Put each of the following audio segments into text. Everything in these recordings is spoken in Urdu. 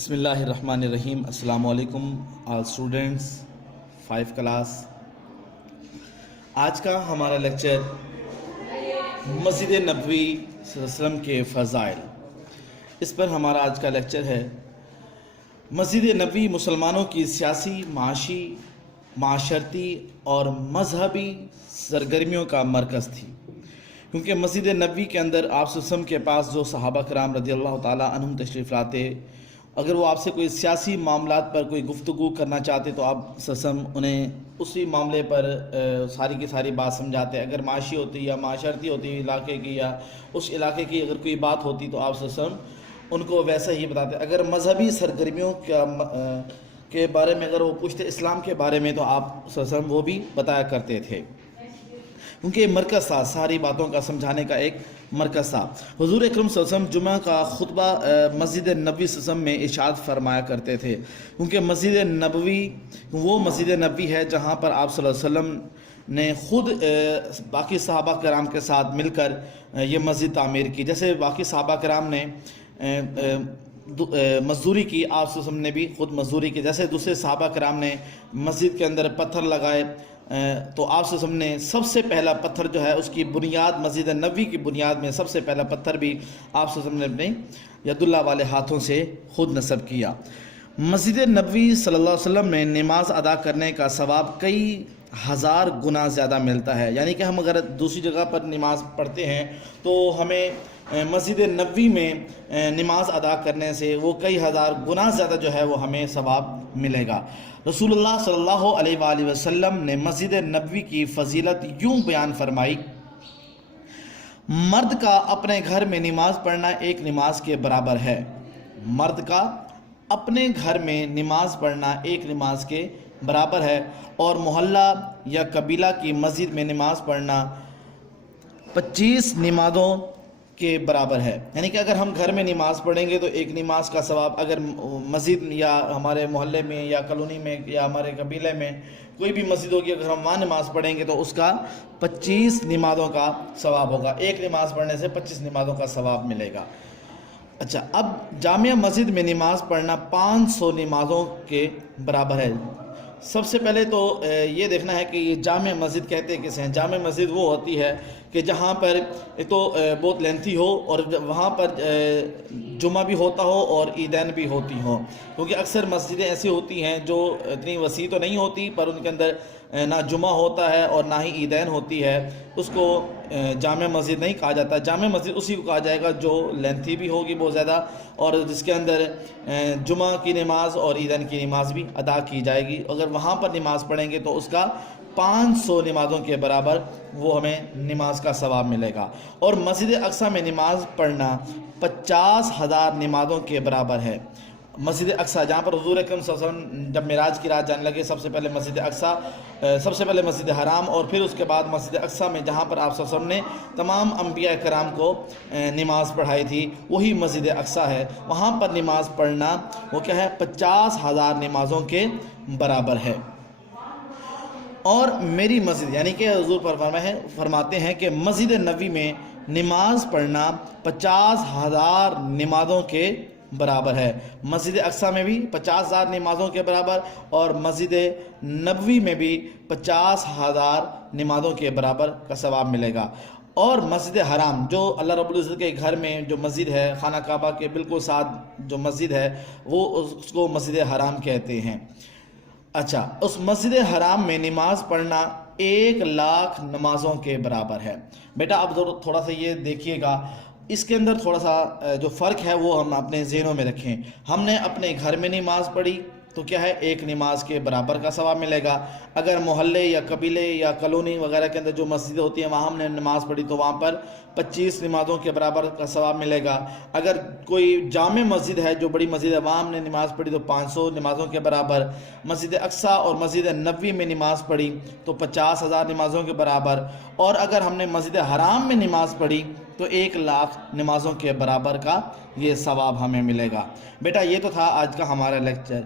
بسم اللہ الرحمن الرحیم۔ السلام علیکم آل اسٹوڈنٹس 5 کلاس۔ آج کا ہمارا لیکچر مسجد نبوی صلی اللہ علیہ وسلم کے فضائل، اس پر ہمارا آج کا لیکچر ہے۔ مسجد نبوی مسلمانوں کی سیاسی، معاشی، معاشرتی اور مذہبی سرگرمیوں کا مرکز تھی، کیونکہ مسجد نبوی کے اندر آپ صلی اللہ علیہ وسلم کے پاس جو صحابہ کرام رضی اللہ تعالیٰ عنہم تشریف لاتے، اگر وہ آپ سے کوئی سیاسی معاملات پر کوئی گفتگو کرنا چاہتے تو آپ صلی اللہ علیہ وسلم انہیں اسی معاملے پر ساری کی ساری بات سمجھاتے۔ اگر معاشی ہوتی یا معاشرتی ہوتی علاقے کی، یا اس علاقے کی اگر کوئی بات ہوتی تو آپ صلی اللہ علیہ وسلم ان کو ویسا ہی بتاتے۔ اگر مذہبی سرگرمیوں کے بارے میں اگر وہ پوچھتے اسلام کے بارے میں تو آپ صلی اللہ علیہ وسلم وہ بھی بتایا کرتے تھے، کیونکہ مرکز تھا، ساری باتوں کا سمجھانے کا ایک مرکز تھا۔ حضور اکرم صلی اللہ علیہ وسلم جمعہ کا خطبہ مسجد نبوی صلی اللہ علیہ وسلم میں ارشاد فرمایا کرتے تھے، کیونکہ مسجد نبوی وہ مسجد نبوی ہے جہاں پر آپ صلی اللہ علیہ وسلم نے خود باقی صحابہ کرام کے ساتھ مل کر یہ مسجد تعمیر کی۔ جیسے باقی صحابہ کرام نے مزدوری کی، آپ صلی اللہ علیہ وسلم نے بھی خود مزدوری کی۔ جیسے دوسرے صحابہ کرام نے مسجد کے اندر پتھر لگائے، تو آپ صلی اللہ علیہ وسلم نے سب سے پہلا پتھر جو ہے اس کی بنیاد، مسجد نبوی کی بنیاد میں سب سے پہلا پتھر بھی آپ صلی اللہ علیہ وسلم نے اپنے ید اللہ والے ہاتھوں سے خود نصب کیا۔ مسجد نبوی صلی اللہ علیہ وسلم میں نماز ادا کرنے کا ثواب کئی ہزار گنا زیادہ ملتا ہے، یعنی کہ ہم اگر دوسری جگہ پر نماز پڑھتے ہیں تو ہمیں مسجد نبوی میں نماز ادا کرنے سے وہ کئی ہزار گنا زیادہ جو ہے وہ ہمیں ثواب ملے گا۔ رسول اللہ صلی اللہ علیہ وآلہ وسلم نے مسجد نبوی کی فضیلت یوں بیان فرمائی: مرد کا اپنے گھر میں نماز پڑھنا ایک نماز کے برابر ہے۔ مرد کا اپنے گھر میں نماز پڑھنا ایک نماز کے برابر ہے، اور محلہ یا قبیلہ کی مسجد میں نماز پڑھنا 25 نمازوں کے برابر ہے۔ یعنی کہ اگر ہم گھر میں نماز پڑھیں گے تو ایک نماز کا ثواب، اگر مسجد یا ہمارے محلے میں یا کالونی میں یا ہمارے قبیلے میں کوئی بھی مسجد ہوگی، اگر ہم وہاں نماز پڑھیں گے تو اس کا 25 نمازوں کا ثواب ہوگا۔ ایک نماز پڑھنے سے 25 نمازوں کا ثواب ملے گا۔ اچھا، اب جامع مسجد میں نماز پڑھنا 500 نمازوں کے برابر ہے۔ سب سے پہلے تو یہ دیکھنا ہے کہ یہ جامع مسجد کہتے کسے ہیں۔ جامع مسجد وہ ہوتی ہے کہ جہاں پر تو بہت لینتھی ہو اور وہاں پر جمعہ بھی ہوتا ہو اور عیدین بھی ہوتی ہوں، کیونکہ اکثر مسجدیں ایسی ہوتی ہیں جو اتنی وسیع تو نہیں ہوتی پر ان کے اندر نہ جمعہ ہوتا ہے اور نہ ہی عیدین ہوتی ہے، اس کو جامع مسجد نہیں کہا جاتا۔ جامع مسجد اسی کو کہا جائے گا جو لینتھی بھی ہوگی بہت زیادہ، اور جس کے اندر جمعہ کی نماز اور عیدین کی نماز بھی ادا کی جائے گی۔ اگر وہاں پر نماز پڑھیں گے تو اس کا 500 نمازوں کے برابر وہ ہمیں نماز کا ثواب ملے گا۔ اور مسجد اقصیٰ میں نماز پڑھنا 50,000 نمازوں کے برابر ہے۔ مسجد اقصیٰ جہاں پر حضور اکرم صلی اللہ علیہ وسلم جب معراج کی رات جانے لگے، سب سے پہلے مسجد اقصیٰ، سب سے پہلے مسجد حرام اور پھر اس کے بعد مسجد اقصیٰ میں جہاں پر آپ صلی اللہ علیہ وسلم نے تمام انبیاء کرام کو نماز پڑھائی تھی، وہی مسجد اقصیٰ ہے۔ وہاں پر نماز پڑھنا وہ کیا ہے؟ 50,000 نمازوں کے برابر ہے۔ اور میری مسجد، یعنی کہ حضور فرماتے ہیں کہ مسجد نبوی میں نماز پڑھنا 50,000 نمازوں کے برابر ہے۔ مسجد اقصیٰ میں بھی 50,000 نمازوں کے برابر اور مسجد نبوی میں بھی 50,000 نمازوں کے برابر کا ثواب ملے گا۔ اور مسجد حرام جو اللہ رب العزت کے گھر میں جو مسجد ہے، خانہ کعبہ کے بالکل ساتھ جو مسجد ہے، وہ اس کو مسجد حرام کہتے ہیں۔ اچھا، اس مسجد حرام میں نماز پڑھنا 1,00,000 نمازوں کے برابر ہے۔ بیٹا اب تھوڑا سا یہ دیکھیے گا، اس کے اندر تھوڑا سا جو فرق ہے وہ ہم اپنے ذہنوں میں رکھیں۔ ہم نے اپنے گھر میں نماز پڑھی تو کیا ہے؟ ایک نماز کے برابر کا ثواب ملے گا۔ اگر محلے یا قبیلے یا کالونی وغیرہ کے اندر جو مسجدیں ہوتی ہیں وہاں ہم نے نماز پڑھی تو وہاں پر 25 نمازوں کے برابر کا ثواب ملے گا۔ اگر کوئی جامع مسجد ہے جو بڑی مسجد ہے وہاں ہم نے نماز پڑھی تو 500 نمازوں کے برابر۔ مسجد اقصیٰ اور مسجد نبوی میں نماز پڑھی تو 50,000 نمازوں کے برابر۔ اور اگر ہم نے مسجد حرام میں نماز پڑھی تو 1,00,000 نمازوں کے برابر کا یہ ثواب ہمیں ملے گا۔ بیٹا یہ تو تھا آج کا ہمارا لیکچر۔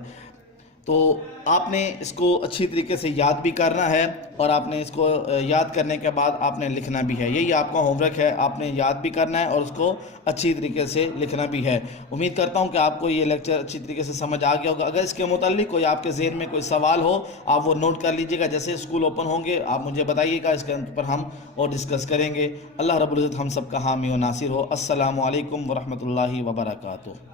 تو آپ نے اس کو اچھی طریقے سے یاد بھی کرنا ہے، اور آپ نے اس کو یاد کرنے کے بعد آپ نے لکھنا بھی ہے. یہی آپ کا ہوم ورک ہے، آپ نے یاد بھی کرنا ہے اور اس کو اچھی طریقے سے لکھنا بھی ہے. امید کرتا ہوں کہ آپ کو یہ لیکچر اچھی طریقے سے سمجھ آ گیا ہوگا. اگر اس کے متعلق کوئی آپ کے ذہن میں کوئی سوال ہو، آپ وہ نوٹ کر لیجئے گا. جیسے اسکول اوپن ہوں گے آپ مجھے بتائیے گا، اس کے پر ہم اور ڈسکس کریں گے. اللہ رب العزت ہم سب کا حامی و ناصر ہو. السلام علیکم ورحمۃ اللہ وبرکاتہ.